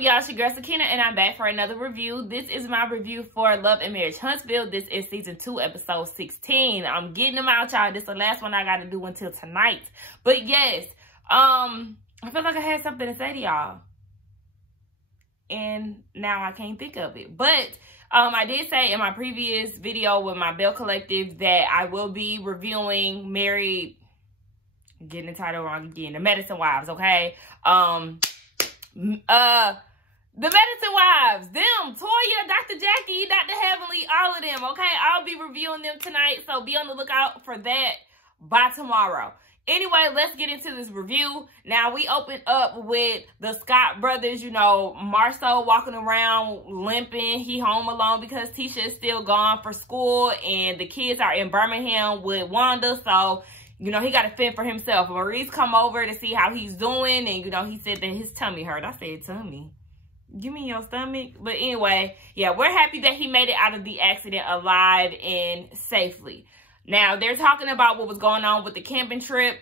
up, y'all? It's your girl Sakina, and I'm back for another review. This is my review for Love and Marriage Huntsville. This is season 2, episode 16. I'm getting them out, y'all. This is the last one I got to do until tonight. But yes, I feel like I had something to say to y'all, and now I can't think of it. But I did say in my previous video with my Bell Collective that I will be reviewing Married, getting the title wrong again, The Medicine Wives, okay? The Medicine Wives, them, Toya, Dr. Jackie, Dr. Heavenly, all of them, okay? I'll be reviewing them tonight, so be on the lookout for that by tomorrow. Anyway, let's get into this review. Now, we open up with the Scott brothers, you know, Marceau walking around limping. He home alone because Tisha is still gone for school, and the kids are in Birmingham with Wanda, so you know, he got to fend for himself. Maurice come over to see how he's doing, and, you know, he said that his tummy hurt. I said, tummy? Give me your stomach. But anyway, yeah, we're happy that he made it out of the accident alive and safely. Now, they're talking about what was going on with the camping trip.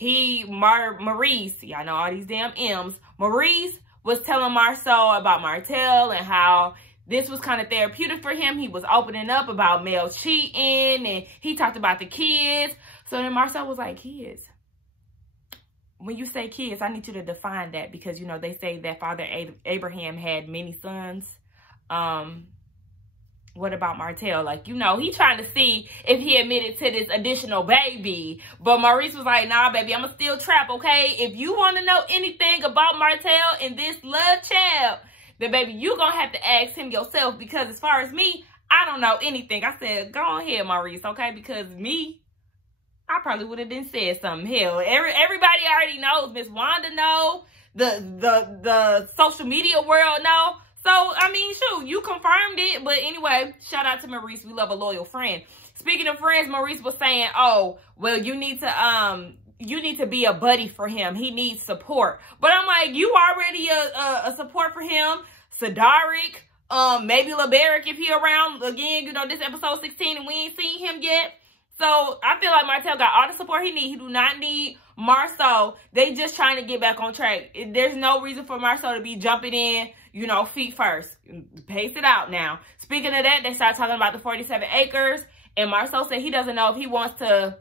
Maurice, y'all know all these damn M's. Maurice was telling Marceau about Martell and how this was kind of therapeutic for him. He was opening up about Mel cheating, and he talked about the kids. So then Marceau was like, kids? When you say kids, I need you to define that, because, you know, they say that Father Abraham had many sons. What about Martell? Like, you know, he trying to see if he admitted to this additional baby. But Maurice was like, nah, baby, I'm a still trap, okay? If you want to know anything about Martell and this love child, then, baby, you going to have to ask him yourself, because as far as me, I don't know anything. I said, go ahead, Maurice, okay? Because me, I probably would have then said something. Hell, everybody already knows. Miss Wanda know. The social media world know. So, I mean, shoot, you confirmed it. But anyway, shout out to Maurice. We love a loyal friend. Speaking of friends, Maurice was saying, oh, well, you need to be a buddy for him. He needs support. But I'm like, you already a support for him. Sadaric, maybe LeBaric if he around. Again, you know, this episode 16 and we ain't seen him yet. So, I feel like Martell got all the support he needs. He do not need Marceau. They just trying to get back on track. There's no reason for Marceau to be jumping in, you know, feet first. Pace it out now. Speaking of that, they started talking about the 47 acres. And Marceau said he doesn't know if he wants to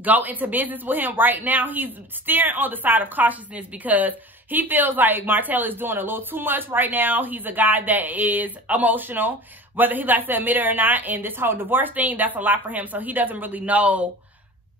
go into business with him right now. He's steering on the side of cautiousness because he feels like Martell is doing a little too much right now. He's a guy that is emotional, whether he likes to admit it or not. And this whole divorce thing, that's a lot for him. So he doesn't really know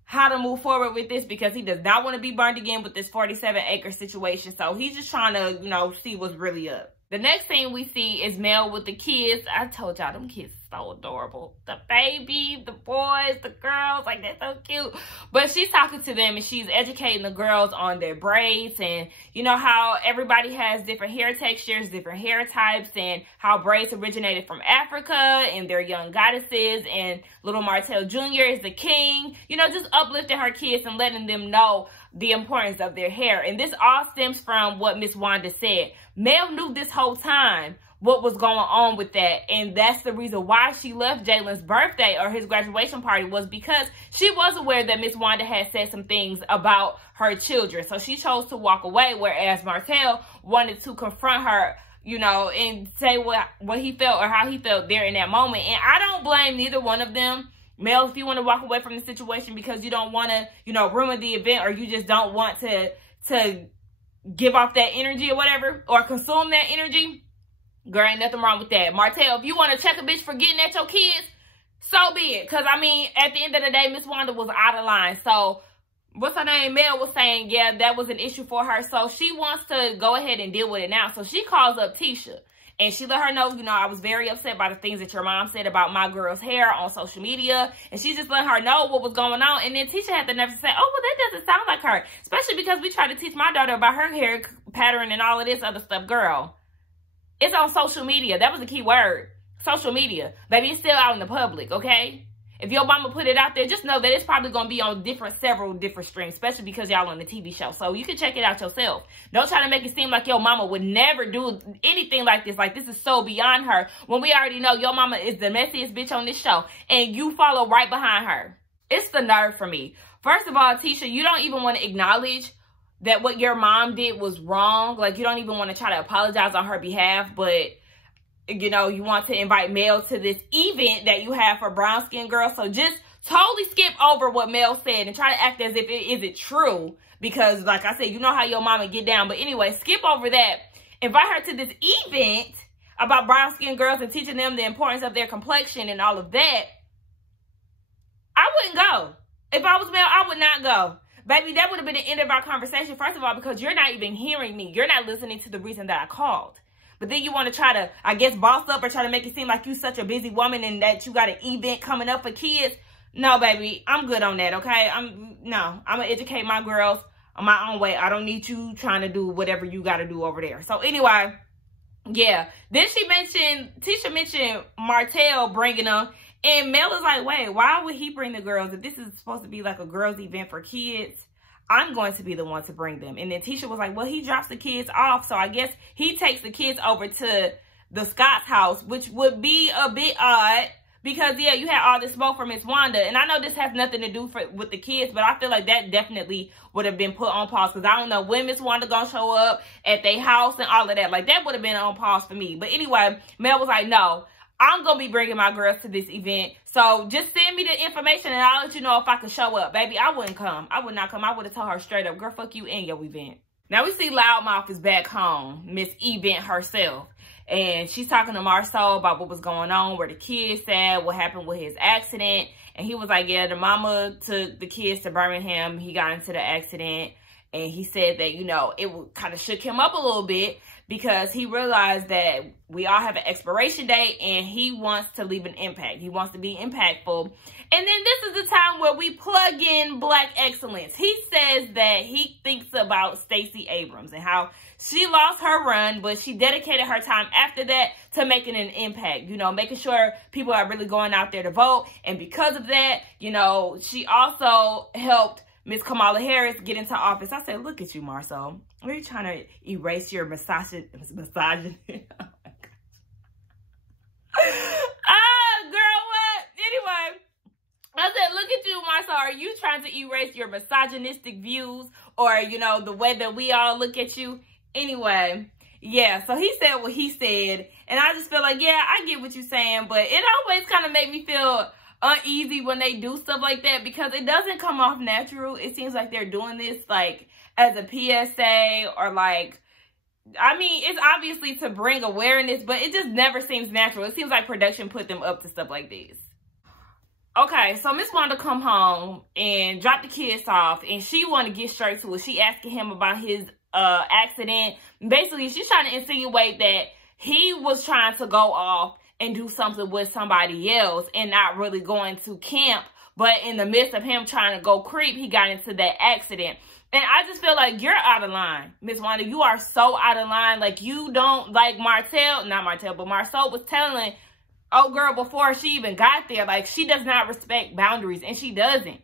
how to move forward with this, because he does not want to be burned again with this 47-acre situation. So he's just trying to, you know, see what's really up. The next thing we see is Mel with the kids. I told y'all, them kids are so adorable. The baby, the boys, the girls, like, they're so cute. But she's talking to them, and she's educating the girls on their braids, and you know how everybody has different hair textures, different hair types, and how braids originated from Africa, and they're young goddesses, and little Martell Jr. is the king. You know, just uplifting her kids and letting them know the importance of their hair. And this all stems from what Miss Wanda said. Mel knew this whole time what was going on with that, and that's the reason why she left Jalen's birthday or his graduation party, was because she was aware that Miss Wanda had said some things about her children. So she chose to walk away, whereas Martell wanted to confront her, you know, and say what he felt or how he felt there in that moment. And I don't blame neither one of them. Mel, if you want to walk away from the situation because you don't want to, you know, ruin the event, or you just don't want to give off that energy or whatever, or consume that energy, girl, ain't nothing wrong with that. Martell, if you want to check a bitch for getting at your kids, so be it. Because, I mean, at the end of the day, Miss Wanda was out of line. So, what's her name? Mel was saying, yeah, that was an issue for her. So, she wants to go ahead and deal with it now. So, she calls up Tisha. And she let her know, you know, I was very upset by the things that your mom said about my girl's hair on social media. And she just let her know what was going on. And then Tisha had the nerve to say, oh, well, that doesn't sound like her. Especially because we tried to teach my daughter about her hair pattern and all of this other stuff. Girl, it's on social media. That was the key word. Social media. Baby, it's still out in the public, okay? If your mama put it out there, just know that it's probably going to be on several different streams, especially because y'all on the TV show. So you can check it out yourself. Don't try to make it seem like your mama would never do anything like this. Like, this is so beyond her, when we already know your mama is the messiest bitch on this show, and you follow right behind her. It's the nerve for me. First of all, Tisha, you don't even want to acknowledge that what your mom did was wrong. Like, you don't even want to try to apologize on her behalf, but, you know, you want to invite Mel to this event that you have for brown skin girls. So just totally skip over what Mel said and try to act as if it isn't true. Because, like I said, you know how your mama get down. But anyway, skip over that. Invite her to this event about brown skin girls and teaching them the importance of their complexion and all of that. I wouldn't go. If I was Mel, I would not go. Baby, that would have been the end of our conversation, first of all, because you're not even hearing me. You're not listening to the reason that I called. But then you want to try to, I guess, boss up or try to make it seem like you're such a busy woman and that you got an event coming up for kids. No, baby, I'm good on that, okay? I'm going to educate my girls on my own way. I don't need you trying to do whatever you got to do over there. So anyway, yeah. Then Tisha mentioned Martell bringing them. And Mel is like, wait, why would he bring the girls? If this is supposed to be like a girls event for kids, I'm going to be the one to bring them. And then Tisha was like, well, he drops the kids off. So I guess he takes the kids over to the Scott's house, which would be a bit odd. Because, yeah, you had all this smoke from Miss Wanda. And I know this has nothing to do with the kids, but I feel like that definitely would have been put on pause. Because I don't know when Miss Wanda going to show up at their house and all of that. Like, that would have been on pause for me. But anyway, Mel was like, no, I'm going to be bringing my girls to this event. So just send me the information and I'll let you know if I can show up. Baby, I wouldn't come. I would not come. I would have told her straight up, girl, fuck you and your event. Now we see Loudmouth is back home, Miss Event herself. And she's talking to Marceau about what was going on, where the kids at, what happened with his accident. And he was like, yeah, the mama took the kids to Birmingham. He got into the accident. And he said that, you know, it kind of shook him up a little bit because he realized that we all have an expiration date and he wants to leave an impact. He wants to be impactful. And then this is the time where we plug in Black excellence. He says that he thinks about Stacey Abrams and how she lost her run, but she dedicated her time after that to making an impact, you know, making sure people are really going out there to vote. And because of that, you know, she also helped Miss Kamala Harris get into office. I said, look at you, Marceau. Are you trying to erase your misogyny? Ah, girl, what? Anyway, I said, look at you, Marceau. Are you trying to erase your misogynistic views or, you know, the way that we all look at you? Anyway, yeah, so he said what he said. And I just feel like, yeah, I get what you're saying. But it always kind of make me feel uneasy when they do stuff like that because it doesn't come off natural. It seems like they're doing this like as a PSA or like, I mean, it's obviously to bring awareness, but it just never seems natural. It seems like production put them up to stuff like this. Okay, so Miss Wanda come home and drop the kids off and she want to get straight to it. She asking him about his accident. Basically, she's trying to insinuate that he was trying to go off and do something with somebody else and not really going to camp. But in the midst of him trying to go creep, he got into that accident. And I just feel like you're out of line, Miss Wanda. You are so out of line. Like, you don't, like Marceau was telling, oh, girl, before she even got there, like, she does not respect boundaries, and she doesn't.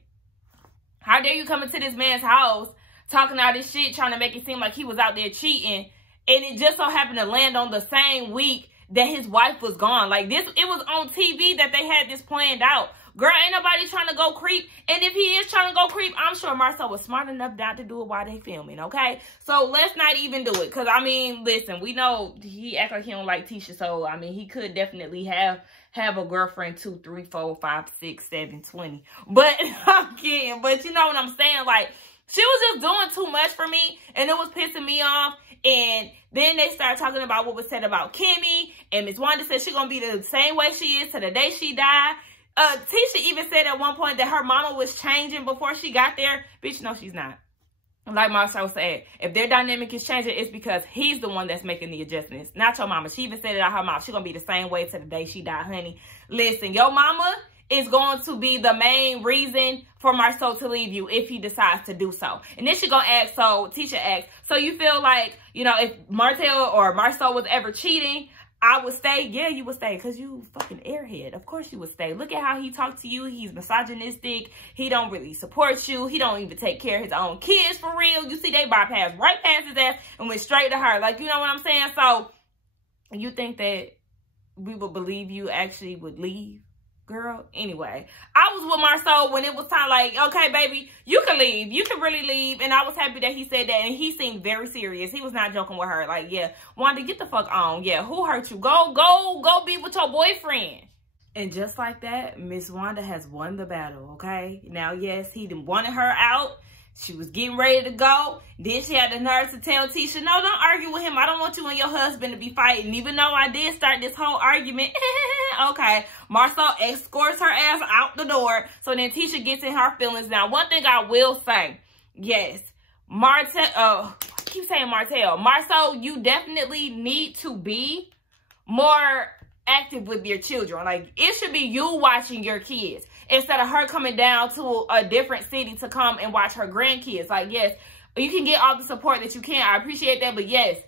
How dare you come into this man's house talking all this shit, trying to make it seem like he was out there cheating, and it just so happened to land on the same week that his wife was gone. Like, this, it was on TV that they had this planned out. Girl, ain't nobody trying to go creep. And if he is trying to go creep, I'm sure Marceau was smart enough not to do it while they filming, okay? So let's not even do it. Because, I mean, listen, we know he acts like he don't like Tisha. So, I mean, he could definitely have a girlfriend 2, 3, 4, 5, 6, 7, 20. But, I'm kidding. But you know what I'm saying? Like, she was just doing too much for me. And it was pissing me off. And then they started talking about what was said about Kimmy. And Miss Wanda said she's going to be the same way she is to the day she died. Tisha even said at one point that her mama was changing before she got there. Bitch, no, she's not. Like Marceau said, if their dynamic is changing, it's because he's the one that's making the adjustments, not your mama. She even said it out her mouth. She's going to be the same way to the day she died, honey. Listen, your mama is going to be the main reason for Marceau to leave you if he decides to do so. And then she going to ask, so Tisha asked, so you feel like, you know, if Martell or Marceau was ever cheating, I would stay? Yeah, you would stay because you fucking airhead. Of course you would stay. Look at how he talked to you. He's misogynistic. He don't really support you. He don't even take care of his own kids for real. You see, they bypassed right past his ass and went straight to her. Like, you know what I'm saying? So, you think that we would believe you actually would leave? Girl, anyway, I was with Marceau when it was time, like, okay, baby, you can leave. You can really leave. And I was happy that he said that. And he seemed very serious. He was not joking with her. Like, yeah, Wanda, get the fuck on. Yeah, who hurt you? Go be with your boyfriend. And just like that, Miss Wanda has won the battle, okay? Now, yes, he done wanted her out. She was getting ready to go. Then she had the nerve to tell Tisha, no, don't argue with him. I don't want you and your husband to be fighting. Even though I did start this whole argument. Okay. Marceau escorts her ass out the door. So then Tisha gets in her feelings. Now, one thing I will say. Yes. I keep saying Martell. Marceau, you definitely need to be more active with your children. Like, it should be you watching your kids instead of her coming down to a different city to come and watch her grandkids. Like, yes, you can get all the support that you can. I appreciate that. But yes,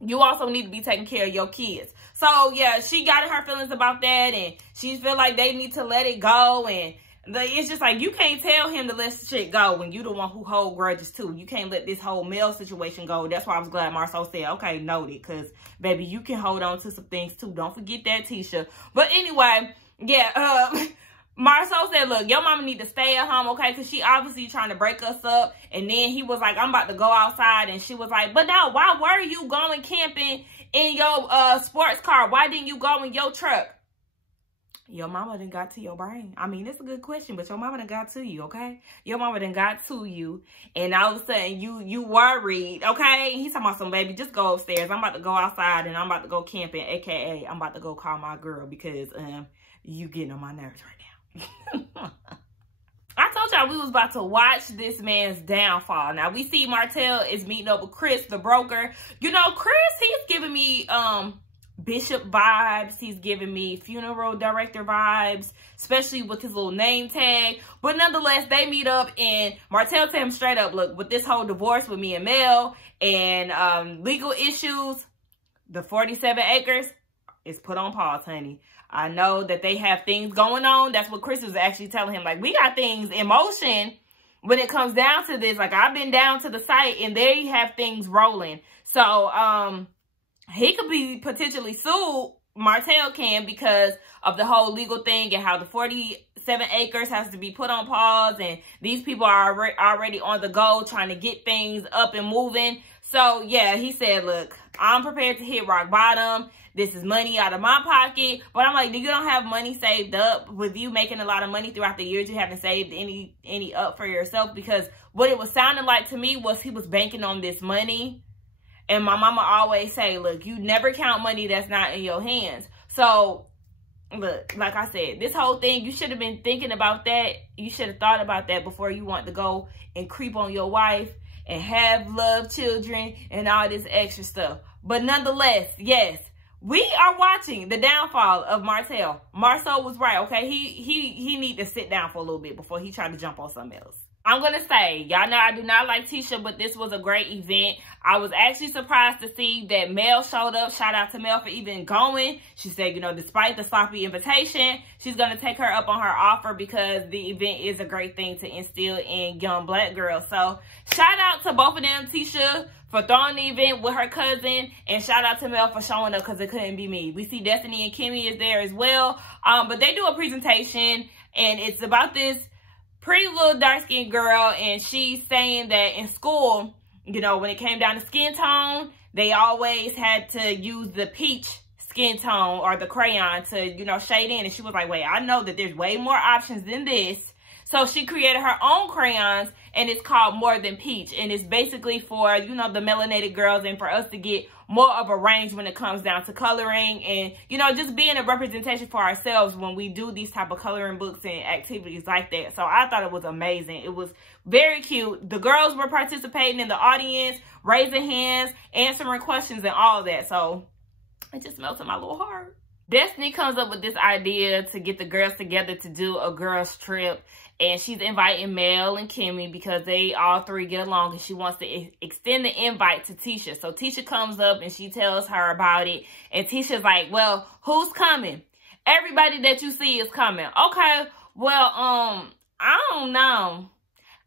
you also need to be taking care of your kids. So yeah, she got in her feelings about that, and she feel like they need to let it go. And it's just like, you can't tell him to let shit go when you the one who hold grudges too. You can't let this whole male situation go. That's why I was glad Marceau said, okay, noted, because baby, you can hold on to some things too. Don't forget that, Tisha. But anyway, yeah, Marceau said, look, your mama need to stay at home, okay? Because she obviously trying to break us up. And then he was like, I'm about to go outside. And she was like, but now, why were you going camping in your sports car? Why didn't you go in your truck? Your mama done got to your brain. I mean, it's a good question, but your mama done got to you, okay? Your mama done got to you. And all of a sudden, you worried, okay? He's talking about some, baby, just go upstairs. I'm about to go outside and I'm about to go camping, a.k.a. I'm about to go call my girl because you getting on my nerves right now. I told y'all we was about to watch this man's downfall. Now, we see Martell is meeting up with Chris, the broker. You know, Chris, he's giving me Bishop vibes. He's giving me funeral director vibes, especially with his little name tag. But nonetheless, they meet up and Martell tell him straight up, look, with this whole divorce with me and Mel and legal issues, the 47 acres is put on pause, honey. I know that they have things going on. That's what Chris was actually telling him. Like, we got things in motion when it comes down to this. Like, I've been down to the site and they have things rolling. So, he could be potentially sued. Martell can, because of the whole legal thing and how the 47 acres has to be put on pause. And these people are already on the go trying to get things up and moving. So, yeah, he said, look, I'm prepared to hit rock bottom. This is money out of my pocket. But I'm like, you don't have money saved up with you making a lot of money throughout the years. You haven't saved any up for yourself, because what it was sounding like to me was he was banking on this money. And my mama always say, look, you never count money that's not in your hands. So, look, like I said, this whole thing, you should have been thinking about that. You should have thought about that before you want to go and creep on your wife and have love children and all this extra stuff. But nonetheless, yes, we are watching the downfall of Martell. Marceau was right, okay? He need to sit down for a little bit before he tried to jump on something else. I'm going to say, y'all know I do not like Tisha, but this was a great event. I was actually surprised to see that Mel showed up. Shout out to Mel for even going. She said, you know, despite the sloppy invitation, she's going to take her up on her offer because the event is a great thing to instill in young black girls. So shout out to both of them, Tisha for throwing the event with her cousin, and shout out to Mel for showing up because it couldn't be me. We see Destiny and Kimmy is there as well. But they do a presentation, and it's about this pretty little dark-skinned girl, and she's saying that in school, you know, when it came down to skin tone, they always had to use the peach skin tone or the crayon to, you know, shade in. And she was like, wait, I know that there's way more options than this. So she created her own crayons, and it's called More Than Peach. And it's basically for, you know, the melanated girls and for us to get more of a range when it comes down to coloring and, you know, just being a representation for ourselves when we do these type of coloring books and activities like that. So I thought it was amazing. It was very cute. The girls were participating in the audience, raising hands, answering questions and all that. So it just melted my little heart. Destiny comes up with this idea to get the girls together to do a girls trip. And she's inviting Mel and Kimmy because they all three get along, and she wants to extend the invite to Tisha. So Tisha comes up and she tells her about it. And Tisha's like, well, who's coming? Everybody that you see is coming. Okay, well, I don't know.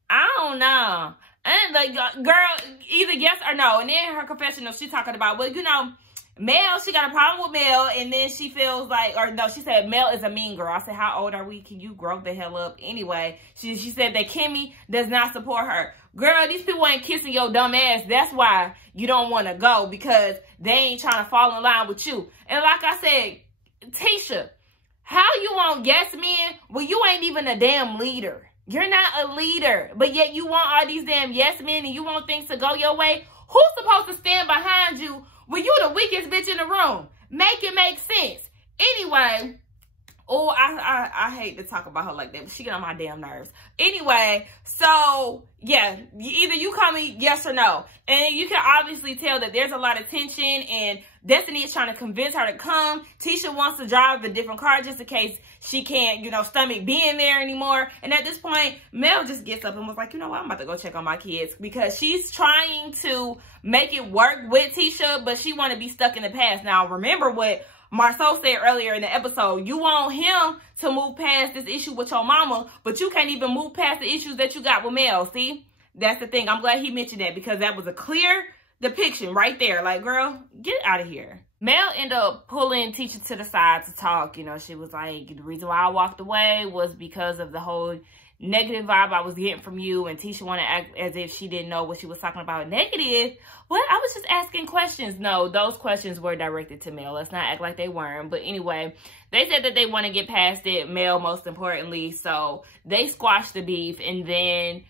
And like, girl, either yes or no. And then her confessional, she's talking about, well, you know, Mel, she got a problem with Mel, and then she feels like, or no, she said Mel is a mean girl. I said, how old are we? Can you grow the hell up? Anyway, she said that Kimmy does not support her. Girl, these people ain't kissing your dumb ass. That's why you don't want to go, because they ain't trying to fall in line with you. And like I said, Tisha, how you want yes men? Well, you ain't even a damn leader. You're not a leader, but yet you want all these damn yes men and you want things to go your way. Who's supposed to stand behind you when you the weakest bitch in the room? Make it make sense. Anyway, oh, I hate to talk about her like that, but she get on my damn nerves. Anyway, so yeah, either you call me yes or no. And you can obviously tell that there's a lot of tension, and Destiny is trying to convince her to come. Tisha wants to drive a different car just in case she can't, you know, stomach being there anymore. And at this point, Mel just gets up and was like, you know what, I'm about to go check on my kids, because she's trying to make it work with Tisha, but she want to be stuck in the past. Now, remember what Marceau said earlier in the episode. You want him to move past this issue with your mama, but you can't even move past the issues that you got with Mel. See? That's the thing. I'm glad he mentioned that, because that was a clear depiction right there. Like, girl, get out of here. Mel ended up pulling Tisha to the side to talk. You know, she was like, the reason why I walked away was because of the whole negative vibe I was getting from you. And Tisha wanted to act as if she didn't know what she was talking about negative. What? I was just asking questions. No, those questions were directed to Mel. Let's not act like they weren't. But anyway, they said that they want to get past it, Mel most importantly. So they squashed the beef. And then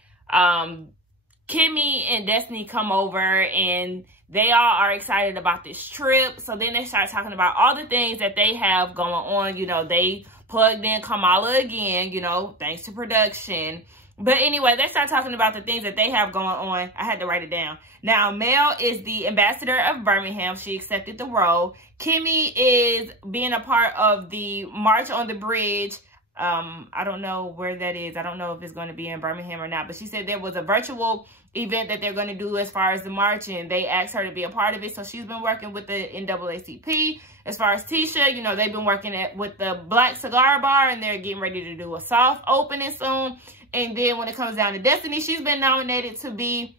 Kimmy and Destiny come over, and they all are excited about this trip. So then they start talking about all the things that they have going on. You know, they plugged in Kamala again, you know, thanks to production. But anyway, they start talking about the things that they have going on. I had to write it down. Now, Mel is the ambassador of Birmingham. She accepted the role. Kimmy is being a part of the March on the Bridge. I don't know where that is. I don't know if it's going to be in Birmingham or not. But she said there was a virtual event that they're going to do as far as the march, and they asked her to be a part of it. So she's been working with the NAACP. As far as Tisha, you know, they've been working with the Black Cigar Bar, and they're getting ready to do a soft opening soon. And then when it comes down to Destiny, she's been nominated to be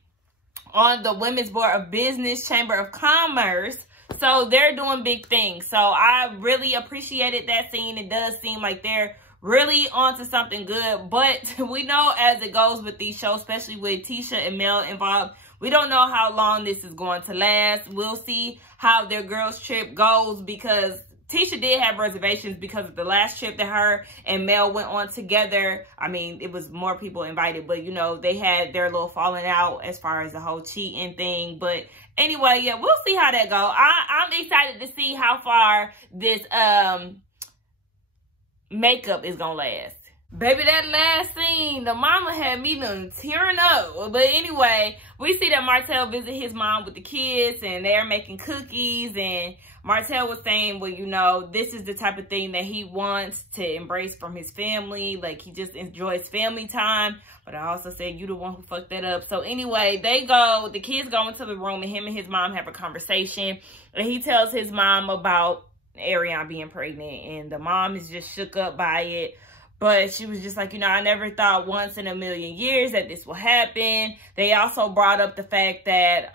on the Women's Board of Business Chamber of Commerce. So they're doing big things. So I really appreciated that scene. It does seem like they're really onto something good. But we know as it goes with these shows, especially with Tisha and Mel involved, we don't know how long this is going to last. We'll see how their girls' trip goes, because Tisha did have reservations because of the last trip that her and Mel went on together. I mean, it was more people invited, but, you know, they had their little falling out as far as the whole cheating thing. But anyway, yeah, we'll see how that goes. I'm excited to see how far this makeup is going to last. Baby, that last scene, the mama had me done tearing up. But anyway, we see that Martell visit his mom with the kids, and they're making cookies, and Martell was saying, well, you know, this is the type of thing that he wants to embrace from his family. Like, he just enjoys family time. But I also said, you the one who fucked that up. So anyway, the kids go into the room, and him and his mom have a conversation. And he tells his mom about Ariane being pregnant, and the mom is just shook up by it. But she was just like, you know, I never thought once in a million years that this will happen. They also brought up the fact that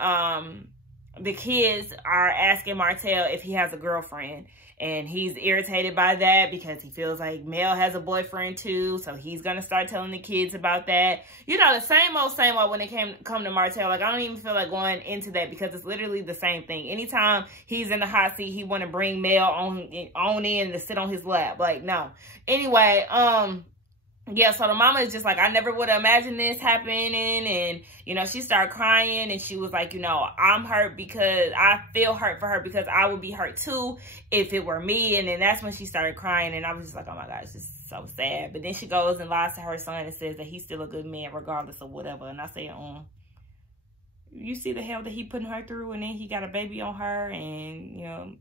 the kids are asking Martell if he has a girlfriend. And he's irritated by that because he feels like Mel has a boyfriend too. So he's going to start telling the kids about that. You know, the same old when it come to Martell. Like, I don't even feel like going into that because it's literally the same thing. Anytime he's in the hot seat, he want to bring Mel on in to sit on his lap. Like, no. Anyway, yeah, so the mama is just like, I never would have imagined this happening. And, you know, she started crying, and she was like, you know, I'm hurt because I feel hurt for her because I would be hurt too if it were me. And then that's when she started crying, and I was just like, oh my God, it's just so sad. But then she goes and lies to her son and says that he's still a good man regardless of whatever. And I say, you see the hell that he putting her through, and then he got a baby on her, and, you know.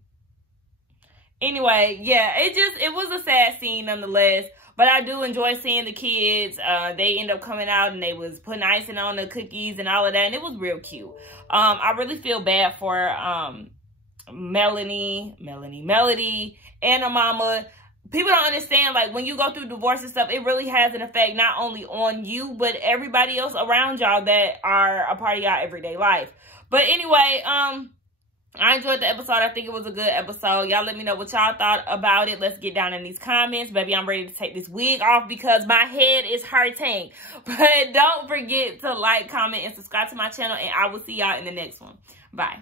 Anyway, yeah, it was a sad scene nonetheless. But I do enjoy seeing the kids. They end up coming out, and they was putting icing on the cookies and all of that. And it was real cute. I really feel bad for Melody, and her mama. People don't understand, like, when you go through divorce and stuff, it really has an effect not only on you, but everybody else around y'all that are a part of y'all everyday life. But anyway, I enjoyed the episode. I think it was a good episode. Y'all let me know what y'all thought about it. Let's get down in these comments. Baby, I'm ready to take this wig off because my head is hurting. But don't forget to like, comment, and subscribe to my channel. And I will see y'all in the next one. Bye.